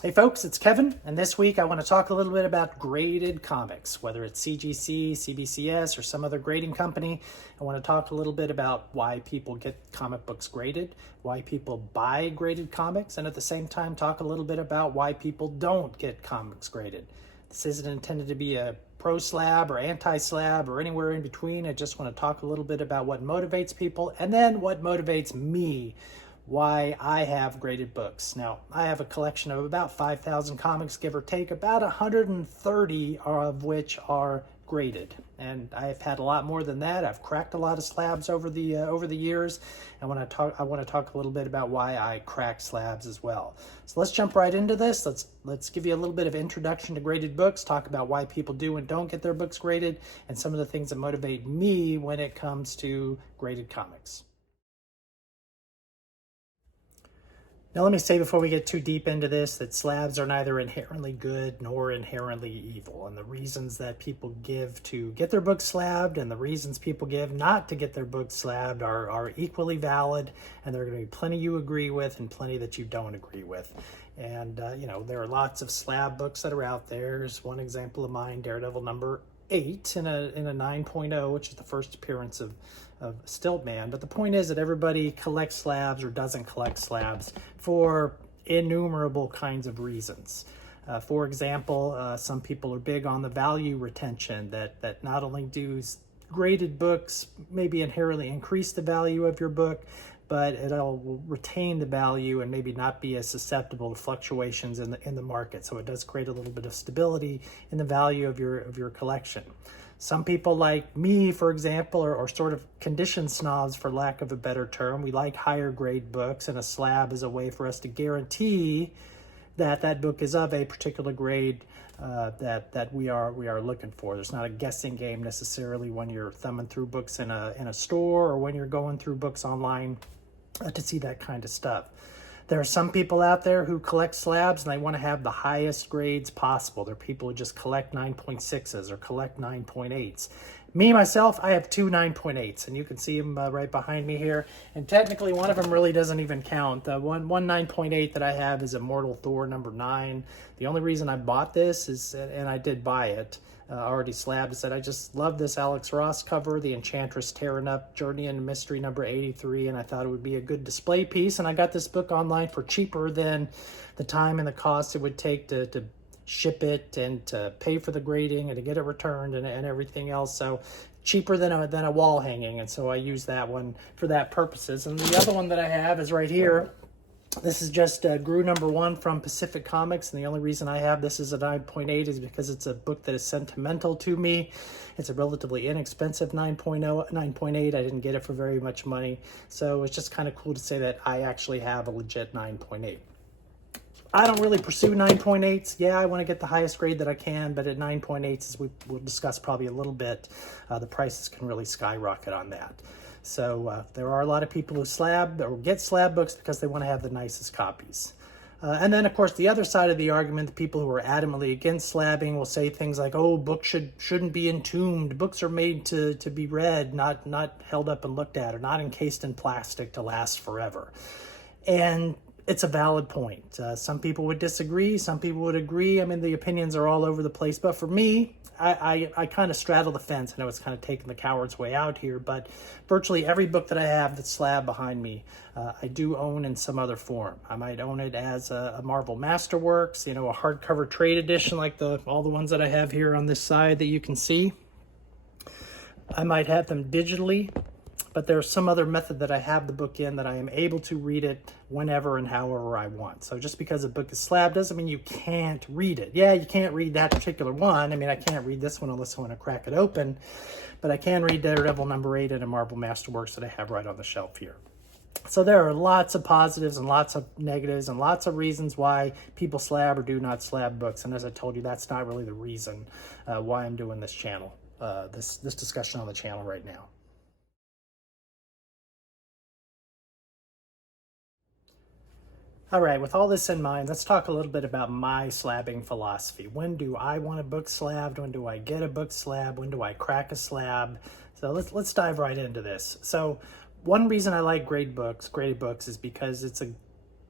Hey folks, it's Kevin, and this week I want to talk a little bit about graded comics, whether it's CGC, CBCS, or some other grading company. I want to talk a little bit about why people get comic books graded, why people buy graded comics, and at the same time talk a little bit about why people don't get comics graded. This isn't intended to be a pro-slab or anti-slab or anywhere in between. I just want to talk a little bit about what motivates people and then what motivates me, why I have graded books. Now, I have a collection of about 5,000 comics, give or take, about 130 of which are graded. And I've had a lot more than that. I've cracked a lot of slabs over the years. And I want to talk a little bit about why I crack slabs as well. So let's jump right into this. Let's give you a little bit of introduction to graded books, talk about why people do and don't get their books graded, and some of the things that motivate me when it comes to graded comics. Now, let me say before we get too deep into this that slabs are neither inherently good nor inherently evil. And the reasons that people give to get their books slabbed and the reasons people give not to get their books slabbed are equally valid. And there are going to be plenty you agree with and plenty that you don't agree with. And, there are lots of slab books that are out there. There's one example of mine, Daredevil number 8 in a 9.0, which is the first appearance of Stiltman. But the point is that everybody collects slabs or doesn't collect slabs for innumerable kinds of reasons. For example, some people are big on the value retention, that not only do graded books maybe inherently increase the value of your book, but it'll retain the value and maybe not be as susceptible to fluctuations in the market. So it does create a little bit of stability in the value of your collection. Some people like me, for example, are sort of condition snobs, for lack of a better term. We like higher grade books, and a slab is a way for us to guarantee that that book is of a particular grade that we are looking for. There's not a guessing game necessarily when you're thumbing through books in a store or when you're going through books online to see that kind of stuff. There are some people out there who collect slabs and they want to have the highest grades possible. There are people who just collect 9.6s or collect 9.8s. Me, myself, I have two 9.8s, and you can see them right behind me here. And technically, one of them really doesn't even count. One 9.8 that I have is Immortal Thor number 9. The only reason I bought this is, and I did buy it, already slabbed, is that I just love this Alex Ross cover, the Enchantress tearing up Journey into Mystery number 83, and I thought it would be a good display piece. And I got this book online for cheaper than the time and the cost it would take to ship it and to pay for the grading and to get it returned and everything else. So cheaper than a wall hanging, and so I use that one for that purposes. And the other one that I have is right here. This is just Gru number 1 from Pacific Comics, and the only reason I have this as a 9.8 is because it's a book that is sentimental to me. It's a relatively inexpensive 9.8. I didn't get it for very much money, so it's just kind of cool to say that I actually have a legit 9.8. I don't really pursue 9.8s. Yeah, I want to get the highest grade that I can, but at 9.8s, as we'll discuss probably a little bit, the prices can really skyrocket on that. So there are a lot of people who slab or get slab books because they want to have the nicest copies. And then, of course, the other side of the argument, the people who are adamantly against slabbing will say things like, oh, books shouldn't be entombed. Books are made to be read, not held up and looked at, or not encased in plastic to last forever. And it's a valid point. Some people would disagree. Some people would agree. I mean, the opinions are all over the place. But for me, I kind of straddle the fence. I know it's kind of taking the coward's way out here, but virtually every book that I have that's slab behind me, I do own in some other form. I might own it as a Marvel Masterworks, a hardcover trade edition like all the ones that I have here on this side that you can see. I might have them digitally, but there's some other method that I have the book in that I am able to read it whenever and however I want. So just because a book is slabbed doesn't mean you can't read it. Yeah, you can't read that particular one. I mean, I can't read this one unless I want to crack it open, but I can read Daredevil number 8 in a Marvel Masterworks that I have right on the shelf here. So there are lots of positives and lots of negatives and lots of reasons why people slab or do not slab books. And as I told you, that's not really the reason why I'm doing this channel, this discussion on the channel right now. All right, with all this in mind, let's talk a little bit about my slabbing philosophy. When do I want a book slabbed? When do I get a book slab? When do I crack a slab? So let's dive right into this. So one reason I like graded books is because it's a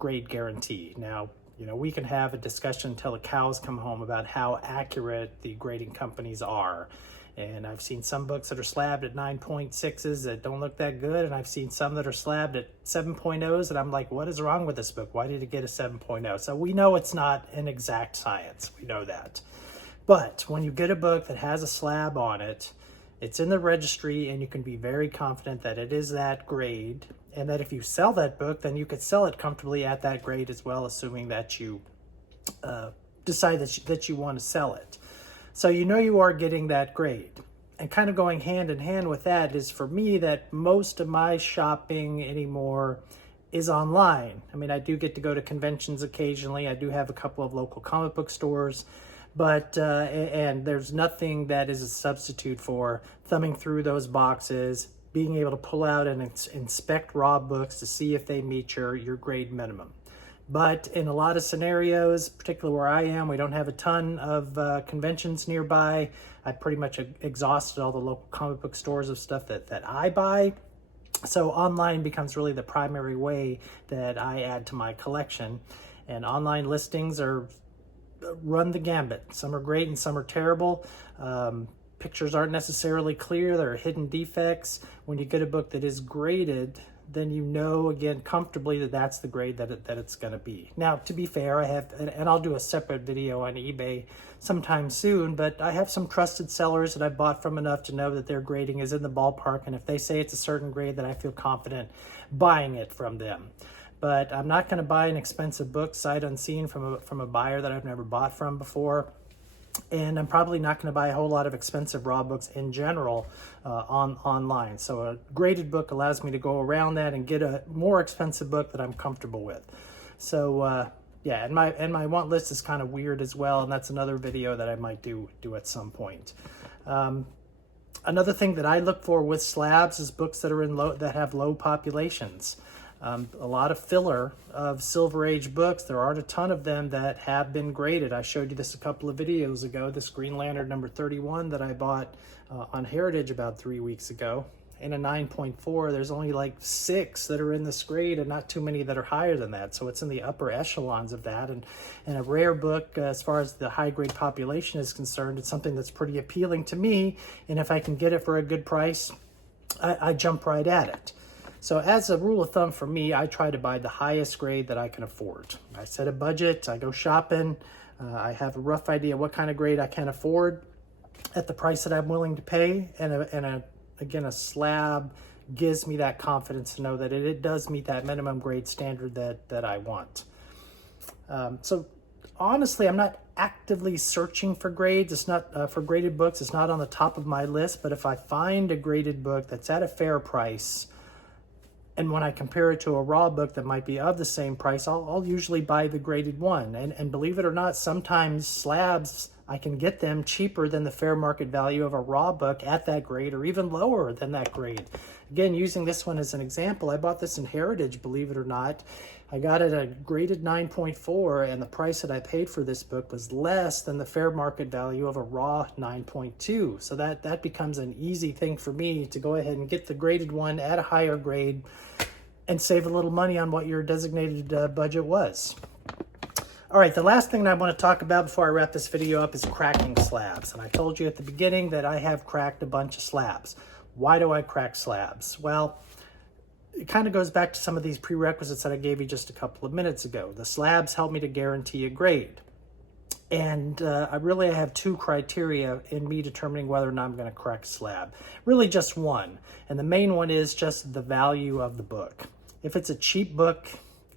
grade guarantee. Now, You know, we can have a discussion until the cows come home about how accurate the grading companies are. And I've seen some books that are slabbed at 9.6s that don't look that good. And I've seen some that are slabbed at 7.0s. And I'm like, what is wrong with this book? Why did it get a 7.0? So we know it's not an exact science. We know that. But when you get a book that has a slab on it, it's in the registry and you can be very confident that it is that grade. And that if you sell that book, then you could sell it comfortably at that grade as well, assuming that you decide that you want to sell it. So you know you are getting that grade. And kind of going hand in hand with that is, for me, that most of my shopping anymore is online. I mean, I do get to go to conventions occasionally. I do have a couple of local comic book stores, but and there's nothing that is a substitute for thumbing through those boxes, being able to pull out and inspect raw books to see if they meet your grade minimum. But in a lot of scenarios, particularly where I am, we don't have a ton of conventions nearby. I pretty much exhausted all the local comic book stores of stuff that I buy. So online becomes really the primary way that I add to my collection. And online listings run the gambit. Some are great and some are terrible. Pictures aren't necessarily clear. There are hidden defects. When you get a book that is graded, then you know, again, comfortably that that's the grade that it's going to be. Now, to be fair, I have, and I'll do a separate video on eBay sometime soon, but I have some trusted sellers that I've bought from enough to know that their grading is in the ballpark, and if they say it's a certain grade, then I feel confident buying it from them. But I'm not going to buy an expensive book sight unseen from a buyer that I've never bought from before. And I'm probably not going to buy a whole lot of expensive raw books in general online. So a graded book allows me to go around that and get a more expensive book that I'm comfortable with. So yeah, and my want list is kind of weird as well, and that's another video that I might do at some point. Another thing that I look for with slabs is books that are that have low populations. A lot of filler of Silver Age books. There aren't a ton of them that have been graded. I showed you this a couple of videos ago, this Green Lantern number 31 that I bought on Heritage about 3 weeks ago. In a 9.4, there's only like 6 that are in this grade and not too many that are higher than that. So it's in the upper echelons of that. And a rare book, as far as the high grade population is concerned, it's something that's pretty appealing to me. And if I can get it for a good price, I jump right at it. So as a rule of thumb for me, I try to buy the highest grade that I can afford. I set a budget, I go shopping, I have a rough idea what kind of grade I can afford at the price that I'm willing to pay, and again, a slab gives me that confidence to know that it does meet that minimum grade standard that I want. So honestly, I'm not actively searching for grades. It's not for graded books. It's not on the top of my list, but if I find a graded book that's at a fair price, and when I compare it to a raw book that might be of the same price, I'll usually buy the graded one. And believe it or not, sometimes slabs, I can get them cheaper than the fair market value of a raw book at that grade, or even lower than that grade. Again, using this one as an example, I bought this in Heritage, believe it or not. I got it at a graded 9.4, and the price that I paid for this book was less than the fair market value of a raw 9.2. So that becomes an easy thing for me to go ahead and get the graded one at a higher grade and save a little money on what your designated budget was. All right, the last thing that I want to talk about before I wrap this video up is cracking slabs. And I told you at the beginning that I have cracked a bunch of slabs. Why do I crack slabs? Well, it kind of goes back to some of these prerequisites that I gave you just a couple of minutes ago. The slabs help me to guarantee a grade. And I have 2 criteria in me determining whether or not I'm going to crack a slab. Really just one. And the main one is just the value of the book. If it's a cheap book,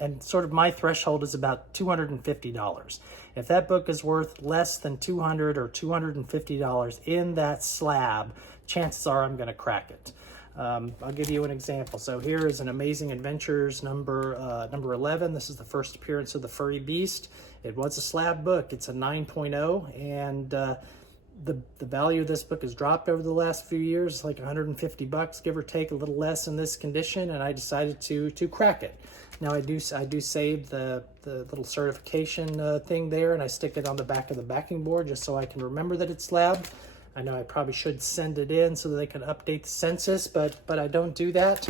and sort of my threshold is about $250. If that book is worth less than $200 or $250 in that slab, chances are I'm going to crack it. I'll give you an example. So here is an Amazing Adventures number 11. This is the first appearance of the Furry Beast. It was a slab book. It's a 9.0, and the value of this book has dropped over the last few years. It's like $150, give or take, a little less in this condition, and I decided to crack it. Now I do save the little certification thing there, and I stick it on the back of the backing board just so I can remember that it's slabbed. I know I probably should send it in so that they can update the census, but I don't do that.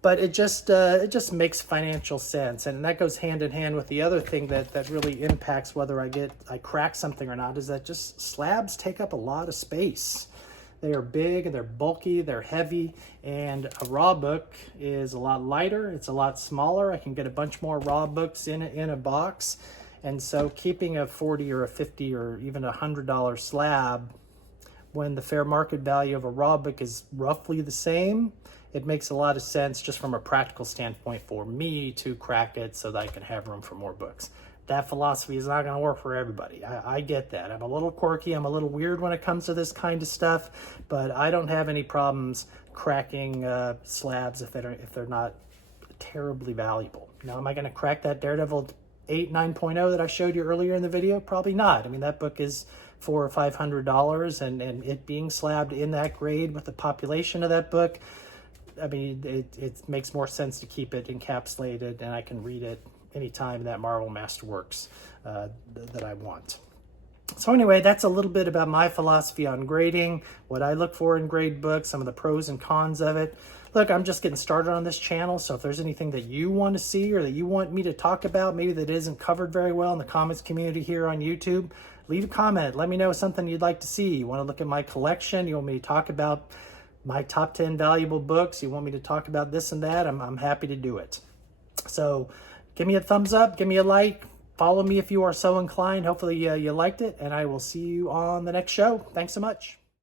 but it just makes financial sense, and that goes hand in hand with the other thing that really impacts whether I crack something or not, is that just slabs take up a lot of space. They are big, they're bulky, they're heavy, and a raw book is a lot lighter, it's a lot smaller. I can get a bunch more raw books in a box, and so keeping a $40 or a $50 or even $100 slab when the fair market value of a raw book is roughly the same, it makes a lot of sense just from a practical standpoint for me to crack it so that I can have room for more books. That philosophy is not going to work for everybody. I get that. I'm a little quirky. I'm a little weird when it comes to this kind of stuff, but I don't have any problems cracking slabs if they're not terribly valuable. Now, am I going to crack that Daredevil 8 9.0 that I showed you earlier in the video? Probably not. I mean, that book is $400 or $500, and it being slabbed in that grade with the population of that book, I mean, it makes more sense to keep it encapsulated, and I can read it anytime that Marvel Masterworks that I want. So anyway, that's a little bit about my philosophy on grading, what I look for in grade books, some of the pros and cons of it. Look, I'm just getting started on this channel, so if there's anything that you want to see or that you want me to talk about, maybe that isn't covered very well in the comments community here on YouTube, leave a comment. Let me know something you'd like to see. You want to look at my collection? You want me to talk about my top 10 valuable books? You want me to talk about this and that? I'm happy to do it. So give me a thumbs up, give me a like, follow me if you are so inclined. Hopefully you liked it, and I will see you on the next show. Thanks so much.